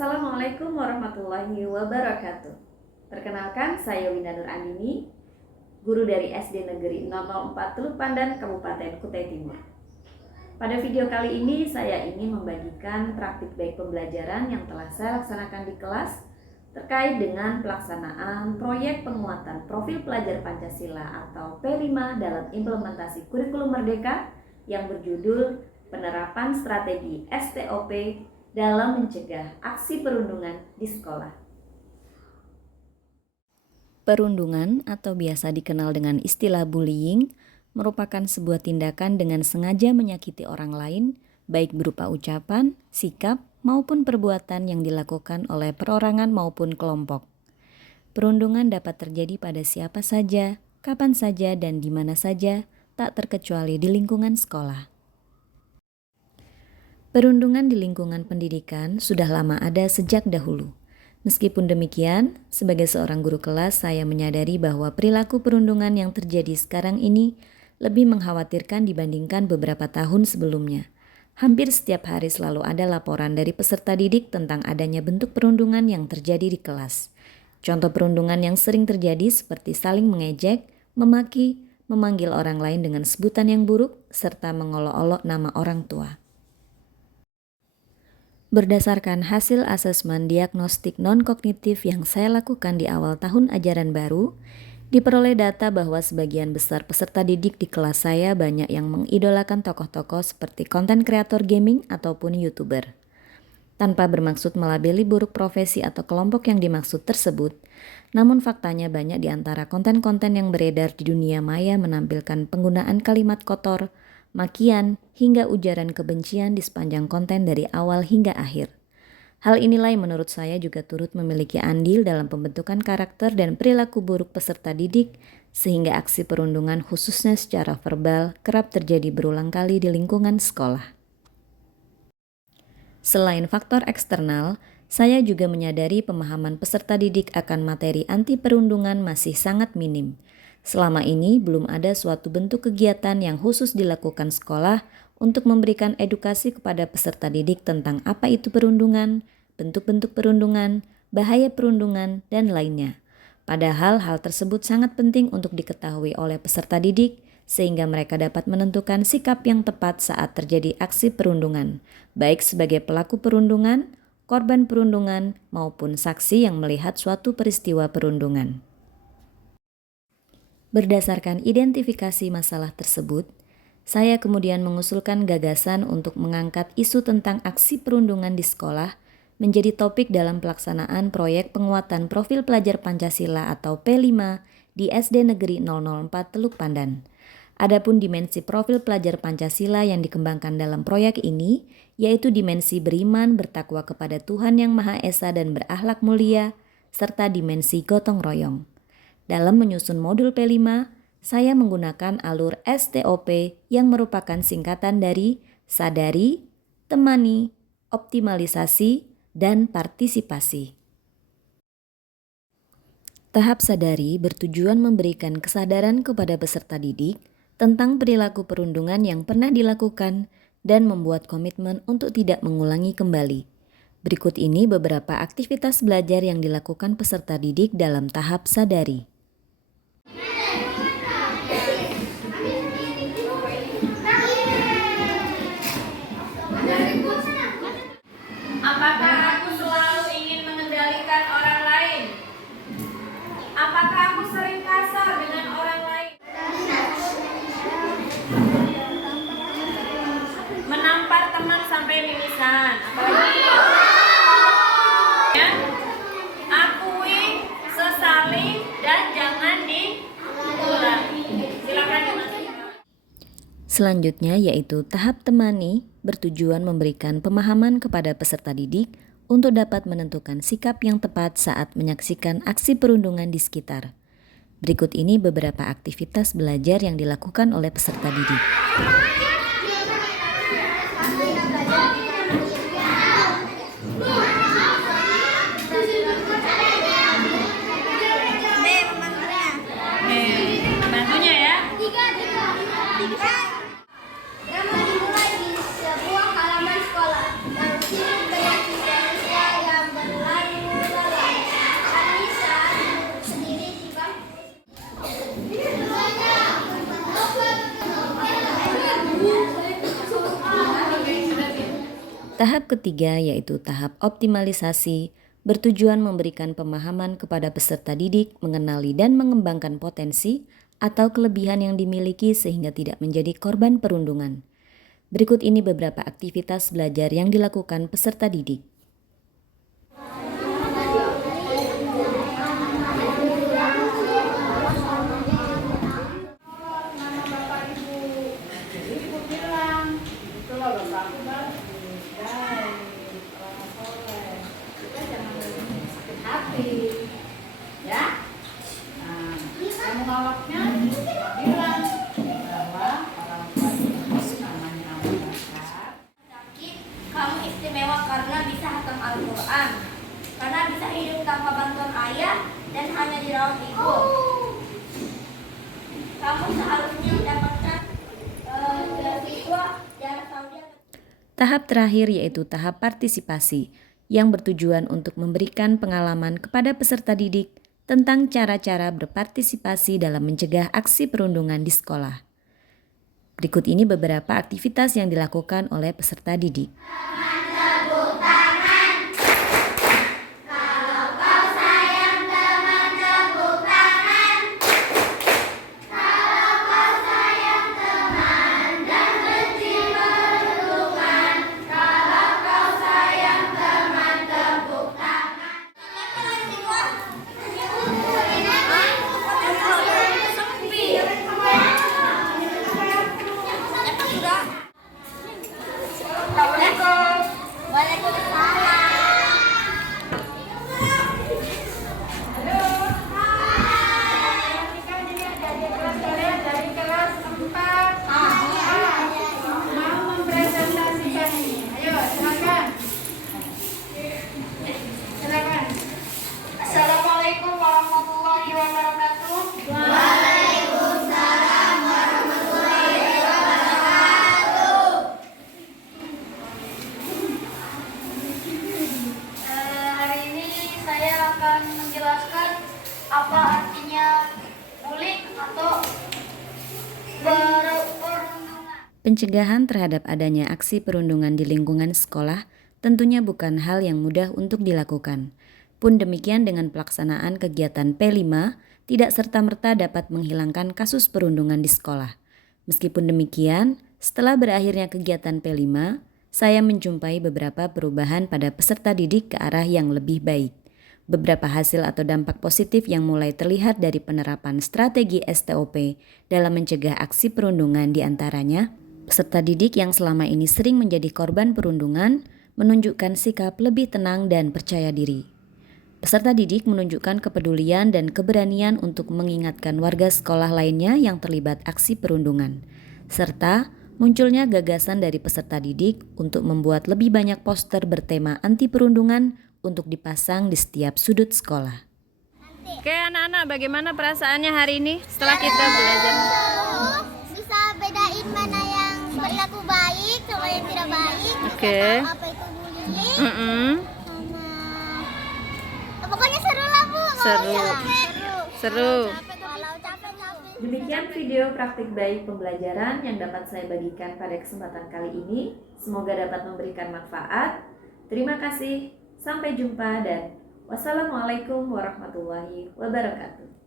Assalamualaikum warahmatullahi wabarakatuh. Perkenalkan, saya Winda Nur Andini, guru dari SD Negeri 004 Teluk Pandan, Kabupaten Kutai Timur. Pada video kali ini saya ingin membagikan praktik baik pembelajaran yang telah saya laksanakan di kelas terkait dengan pelaksanaan proyek penguatan profil pelajar Pancasila atau P5 dalam implementasi kurikulum Merdeka yang berjudul Penerapan Strategi STOP dalam mencegah aksi perundungan di sekolah. Perundungan atau biasa dikenal dengan istilah bullying merupakan sebuah tindakan dengan sengaja menyakiti orang lain, baik berupa ucapan, sikap, maupun perbuatan yang dilakukan oleh perorangan maupun kelompok. Perundungan dapat terjadi pada siapa saja, kapan saja, dan di mana saja, tak terkecuali di lingkungan sekolah. Perundungan di lingkungan pendidikan sudah lama ada sejak dahulu. Meskipun demikian, sebagai seorang guru kelas, saya menyadari bahwa perilaku perundungan yang terjadi sekarang ini lebih mengkhawatirkan dibandingkan beberapa tahun sebelumnya. Hampir setiap hari selalu ada laporan dari peserta didik tentang adanya bentuk perundungan yang terjadi di kelas. Contoh perundungan yang sering terjadi seperti saling mengejek, memaki, memanggil orang lain dengan sebutan yang buruk, serta mengolok-olok nama orang tua. Berdasarkan hasil asesmen diagnostik non-kognitif yang saya lakukan di awal tahun ajaran baru, diperoleh data bahwa sebagian besar peserta didik di kelas saya banyak yang mengidolakan tokoh-tokoh seperti konten kreator gaming ataupun YouTuber. Tanpa bermaksud melabeli buruk profesi atau kelompok yang dimaksud tersebut, namun faktanya banyak di antara konten-konten yang beredar di dunia maya menampilkan penggunaan kalimat kotor, makian, hingga ujaran kebencian di sepanjang konten dari awal hingga akhir. Hal inilah yang menurut saya juga turut memiliki andil dalam pembentukan karakter dan perilaku buruk peserta didik, sehingga aksi perundungan khususnya secara verbal kerap terjadi berulang kali di lingkungan sekolah. Selain faktor eksternal, saya juga menyadari pemahaman peserta didik akan materi anti perundungan masih sangat minim. Selama ini belum ada suatu bentuk kegiatan yang khusus dilakukan sekolah untuk memberikan edukasi kepada peserta didik tentang apa itu perundungan, bentuk-bentuk perundungan, bahaya perundungan, dan lainnya. Padahal hal tersebut sangat penting untuk diketahui oleh peserta didik sehingga mereka dapat menentukan sikap yang tepat saat terjadi aksi perundungan, baik sebagai pelaku perundungan, korban perundungan, maupun saksi yang melihat suatu peristiwa perundungan. Berdasarkan identifikasi masalah tersebut, saya kemudian mengusulkan gagasan untuk mengangkat isu tentang aksi perundungan di sekolah menjadi topik dalam pelaksanaan proyek penguatan profil pelajar Pancasila atau P5 di SD Negeri 004 Teluk Pandan. Adapun dimensi profil pelajar Pancasila yang dikembangkan dalam proyek ini, yaitu dimensi beriman, bertakwa kepada Tuhan Yang Maha Esa dan berakhlak mulia, serta dimensi gotong royong. Dalam menyusun modul P5, saya menggunakan alur STOP yang merupakan singkatan dari sadari, temani, optimalisasi, dan partisipasi. Tahap sadari bertujuan memberikan kesadaran kepada peserta didik tentang perilaku perundungan yang pernah dilakukan dan membuat komitmen untuk tidak mengulangi kembali. Berikut ini beberapa aktivitas belajar yang dilakukan peserta didik dalam tahap sadari. Apakah aku selalu ingin mengendalikan orang lain? Apakah aku sering kasar dengan orang lain? Menampar teman sampai mimisan. Apalagi ya? Akui, sesali, dan jangan diulangi. Silakan dimasukin. Selanjutnya yaitu tahap temani, bertujuan memberikan pemahaman kepada peserta didik untuk dapat menentukan sikap yang tepat saat menyaksikan aksi perundungan di sekitar. Berikut ini beberapa aktivitas belajar yang dilakukan oleh peserta didik. Bantunya ya. Drama dimulai di sebuah halaman sekolah. Dan sini banyak siswa yang Tahap ketiga yaitu tahap optimalisasi, bertujuan memberikan pemahaman kepada peserta didik mengenali dan mengembangkan potensi atau kelebihan yang dimiliki sehingga tidak menjadi korban perundungan. Berikut ini beberapa aktivitas belajar yang dilakukan peserta didik. Ya, nah, kamu ngawaknya bilang bahwa orang tua itu namanya Abu Bakar. Kamu istimewa karena bisa hatam Al-Quran, karena bisa hidup tanpa bantuan ayah dan hanya dirawat ibu. Kamu seharusnya mendapatkan beasiswa dan Saudi. Tahap terakhir yaitu tahap partisipasi yang bertujuan untuk memberikan pengalaman kepada peserta didik tentang cara-cara berpartisipasi dalam mencegah aksi perundungan di sekolah. Berikut ini beberapa aktivitas yang dilakukan oleh peserta didik. Assalamualaikum warahmatullahi wabarakatuh. Hari ini saya akan menjelaskan apa artinya bullying atau perundungan. Pencegahan terhadap adanya aksi perundungan di lingkungan sekolah tentunya bukan hal yang mudah untuk dilakukan. Pun demikian dengan pelaksanaan kegiatan P5 tidak serta-merta dapat menghilangkan kasus perundungan di sekolah. Meskipun demikian, setelah berakhirnya kegiatan P5, saya menjumpai beberapa perubahan pada peserta didik ke arah yang lebih baik. Beberapa hasil atau dampak positif yang mulai terlihat dari penerapan strategi STOP dalam mencegah aksi perundungan diantaranya, peserta didik yang selama ini sering menjadi korban perundungan menunjukkan sikap lebih tenang dan percaya diri. Peserta didik menunjukkan kepedulian dan keberanian untuk mengingatkan warga sekolah lainnya yang terlibat aksi perundungan, serta munculnya gagasan dari peserta didik untuk membuat lebih banyak poster bertema anti perundungan untuk dipasang di setiap sudut sekolah. Oke anak-anak, bagaimana perasaannya hari ini setelah kita belajar? Bisa bedain mana yang berlaku baik sama yang tidak baik. Oke. Bisa tahu apa itu bullying. Pokoknya seru lah Bu. Seru. Seru. Walau capek-capek. Demikian video praktik baik pembelajaran yang dapat saya bagikan pada kesempatan kali ini. Semoga dapat memberikan manfaat. Terima kasih. Sampai jumpa dan wassalamualaikum warahmatullahi wabarakatuh.